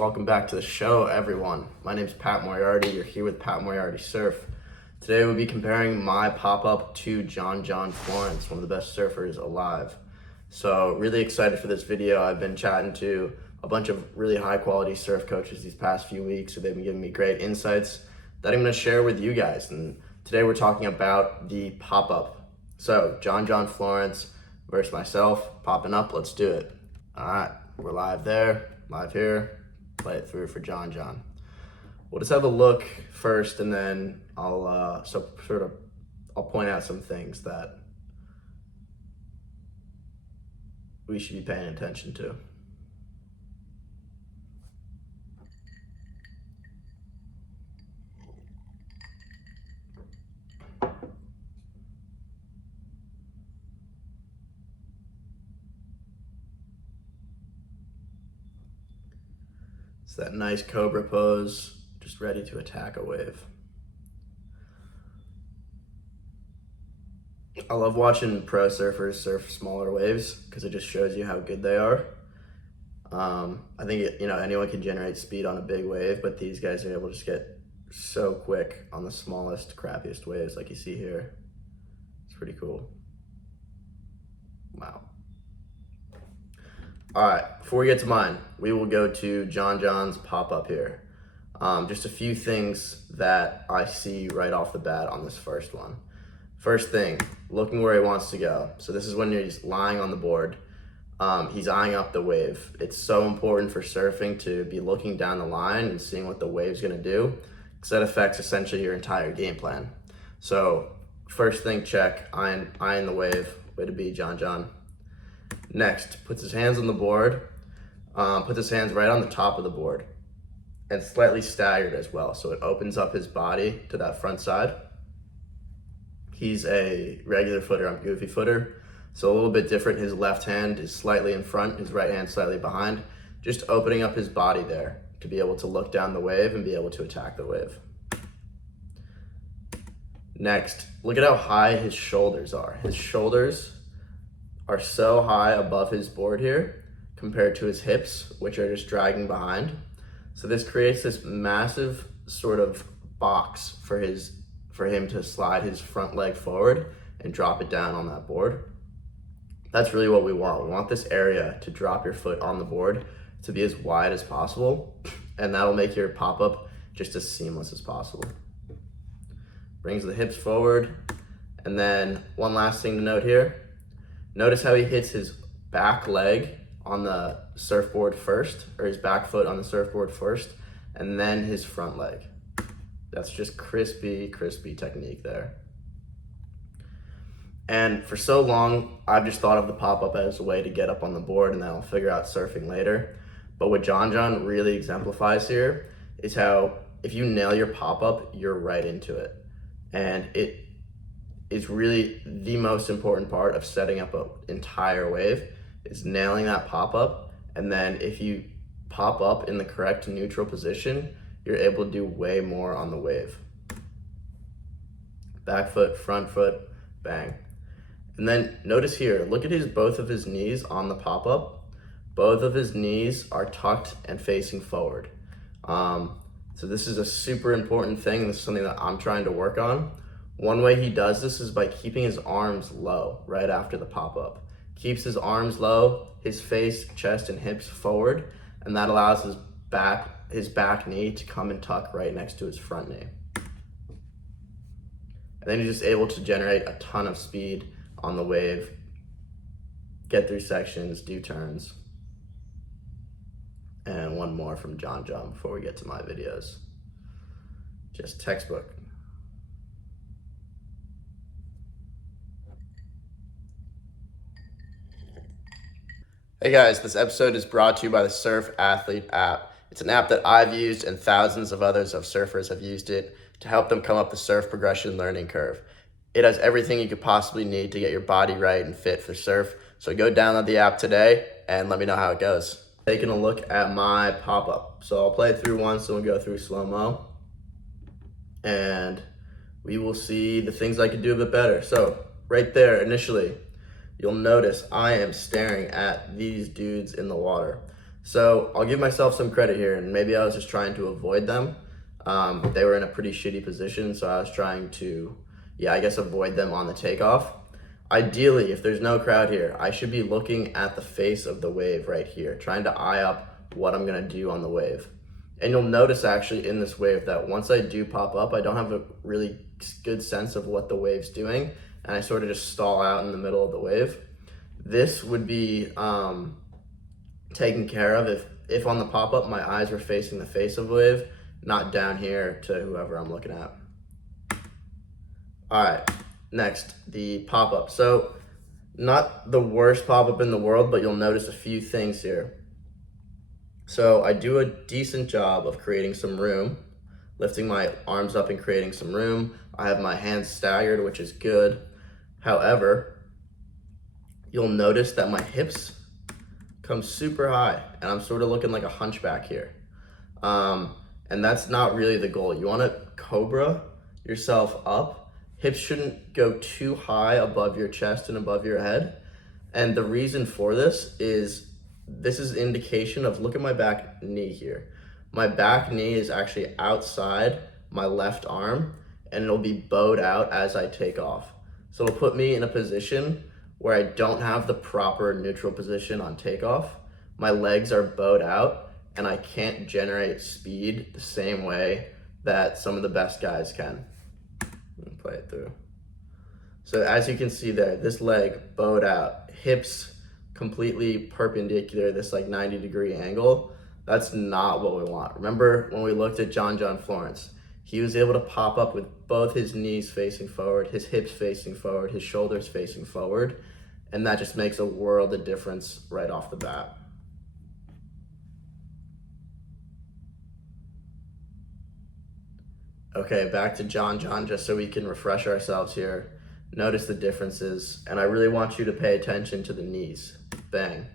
Welcome back to the show, everyone. My name's Pat Moriarty. You're here with Pat Moriarty Surf. Today we'll be comparing my pop-up to John Florence, one of the best surfers alive. So really excited for this video. I've been chatting to a bunch of really high quality surf coaches these past few weeks, so they've been giving me great insights that I'm gonna share with you guys. And today we're talking about the pop-up. So John Florence versus myself, popping up, let's do it. All right, we're live there, live here. Play it through for John. We'll just have a look first, and then I'll point out some things that we should be paying attention to. It's that nice cobra pose, just ready to attack a wave. I love watching pro surfers surf smaller waves because it just shows you how good they are. I think anyone can generate speed on a big wave, but these guys are able to just get so quick on the smallest, crappiest waves like you see here. It's pretty cool. Wow. All right, before we get to mine, we will go to John's pop-up here. Just a few things that I see right off the bat on this first one. First thing, looking where he wants to go. So this is when he's lying on the board. He's eyeing up the wave. It's so important for surfing to be looking down the line and seeing what the wave's gonna do, because that affects essentially your entire game plan. So first thing, check, eyeing the wave. Way to be, John. Next, puts his hands on the board, puts his hands right on the top of the board, and slightly staggered as well, so it opens up his body to that front side. He's a regular footer, I'm goofy footer, so a little bit different. His left hand is slightly in front, his right hand slightly behind, just opening up his body there to be able to look down the wave and be able to attack the wave. Next, look at how high his shoulders are. His shoulders are so high above his board here compared to his hips, which are just dragging behind. So this creates this massive sort of box for him to slide his front leg forward and drop it down on that board. That's really what we want. We want this area to drop your foot on the board to be as wide as possible, and that'll make your pop-up just as seamless as possible. Brings the hips forward, and then one last thing to note here. Notice how he hits his back leg on the surfboard first, or his back foot on the surfboard first, and then his front leg. That's just crispy technique there. And for so long, I've just thought of the pop-up as a way to get up on the board and then I'll figure out surfing later. But what John really exemplifies here is how if you nail your pop-up, you're right into it. And it is really the most important part of setting up an entire wave, is nailing that pop-up. And then if you pop up in the correct neutral position, you're able to do way more on the wave. Back foot, front foot, bang. And then notice here, look at both of his knees on the pop-up. Both of his knees are tucked and facing forward. So this is a super important thing. This is something that I'm trying to work on. One way he does this is by keeping his arms low right after the pop-up. Keeps his arms low, his face, chest, and hips forward, and that allows his back knee to come and tuck right next to his front knee. And then he's just able to generate a ton of speed on the wave, get through sections, do turns. And one more from John before we get to my videos. Just textbook. Hey guys, this episode is brought to you by the Surf Athlete app. It's an app that I've used and thousands of others of surfers have used it to help them come up the surf progression learning curve. It has everything you could possibly need to get your body right and fit for surf. So go download the app today and let me know how it goes. Taking a look at my pop-up. So I'll play it through once and we'll go through slow-mo. And we will see the things I could do a bit better. So right there, initially, you'll notice I am staring at these dudes in the water. So I'll give myself some credit here, and maybe I was just trying to avoid them. They were in a pretty shitty position, so I was trying to, I guess, avoid them on the takeoff. Ideally, if there's no crowd here, I should be looking at the face of the wave right here, trying to eye up what I'm gonna do on the wave. And you'll notice actually in this wave that once I do pop up, I don't have a really good sense of what the wave's doing, and I sort of just stall out in the middle of the wave. This would be taken care of if on the pop-up my eyes were facing the face of the wave, not down here to whoever I'm looking at. All right, next, the pop-up. So not the worst pop-up in the world, but you'll notice a few things here. So I do a decent job of creating some room, lifting my arms up and creating some room. I have my hands staggered, which is good. However, you'll notice that my hips come super high and I'm sort of looking like a hunchback here. And that's not really the goal. You want to cobra yourself up. Hips shouldn't go too high above your chest and above your head. And the reason for this is an indication of, look at my back knee here. My back knee is actually outside my left arm and it'll be bowed out as I take off. So it'll put me in a position where I don't have the proper neutral position on takeoff. My legs are bowed out and I can't generate speed the same way that some of the best guys can. Let me play it through. So as you can see there, this leg bowed out, hips completely perpendicular, this like 90-degree angle. That's not what we want. Remember when we looked at Florence, he was able to pop up with both his knees facing forward, his hips facing forward, his shoulders facing forward, and that just makes a world of difference right off the bat. Okay, back to John, just so we can refresh ourselves here. Notice the differences, and I really want you to pay attention to the knees. Bang.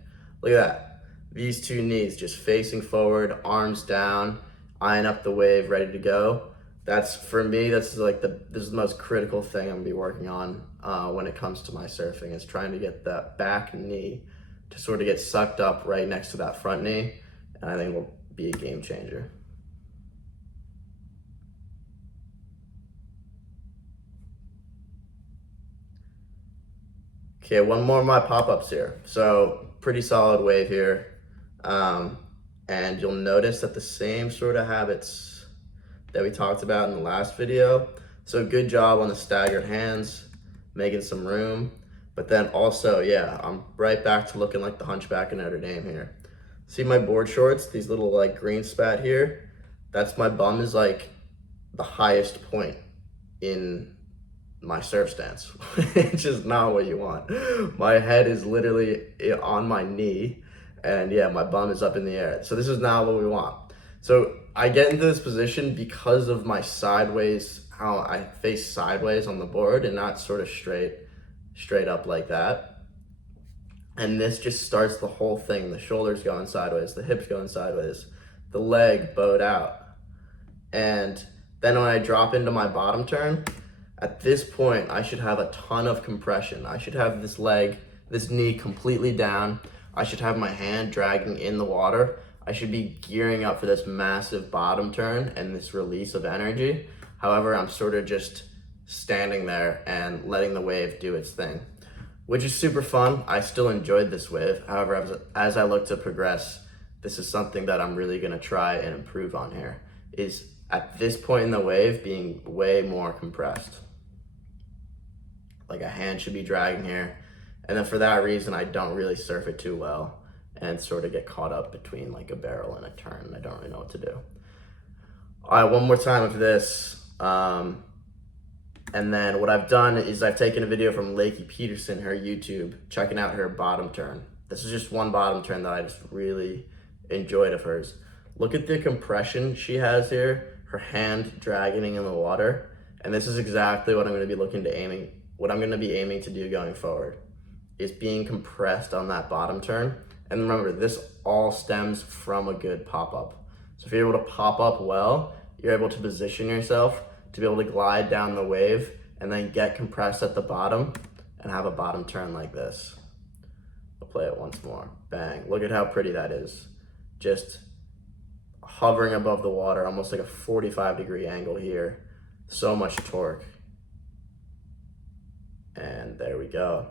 Look at that. These two knees just facing forward, arms down, eyeing up the wave, ready to go. That's, for me, this is the most critical thing I'm gonna be working on when it comes to my surfing, is trying to get that back knee to sort of get sucked up right next to that front knee, and I think it will be a game changer. Okay, one more of my pop-ups here. So pretty solid wave here. And you'll notice that the same sort of habits that we talked about in the last video. So good job on the staggered hands, making some room. But then also, I'm right back to looking like the hunchback in Notre Dame here. See my board shorts, these little like green spat here? That's my bum is like the highest point in my surf stance, which is not what you want. My head is literally on my knee, and my bum is up in the air. So this is not what we want. So I get into this position because of my sideways, how I face sideways on the board and not sort of straight up like that. And this just starts the whole thing. The shoulders going sideways, the hips going sideways, the leg bowed out. And then when I drop into my bottom turn, at this point, I should have a ton of compression. I should have this knee completely down. I should have my hand dragging in the water. I should be gearing up for this massive bottom turn and this release of energy. However, I'm sort of just standing there and letting the wave do its thing, which is super fun. I still enjoyed this wave. However, as I look to progress, this is something that I'm really gonna try and improve on here, is at this point in the wave being way more compressed. Like a hand should be dragging here. And then for that reason, I don't really surf it too well and sort of get caught up between like a barrel and a turn. I don't really know what to do. All right, one more time of this. And then what I've done is I've taken a video from Lakey Peterson, her YouTube, checking out her bottom turn. This is just one bottom turn that I just really enjoyed of hers. Look at the compression she has here, her hand dragging in the water. And this is exactly what I'm gonna be aiming to do going forward, is being compressed on that bottom turn. And remember, this all stems from a good pop-up. So if you're able to pop up well, you're able to position yourself to be able to glide down the wave and then get compressed at the bottom and have a bottom turn like this. I'll play it once more. Bang. Look at how pretty that is. just hovering above the water, almost like a 45-degree angle here. So much torque. And there we go.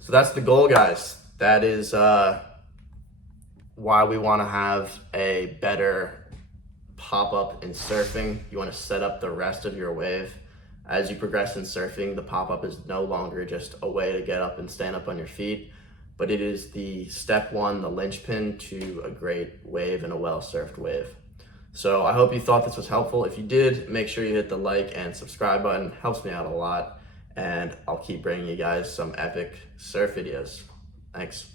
So that's the goal, guys. That is why we want to have a better pop-up in surfing. You want to set up the rest of your wave. As you progress in surfing, the pop-up is no longer just a way to get up and stand up on your feet, but it is the step one, the linchpin to a great wave and a well-surfed wave. So I hope you thought this was helpful. If you did, make sure you hit the like and subscribe button. It helps me out a lot, and I'll keep bringing you guys some epic surf videos. Thanks.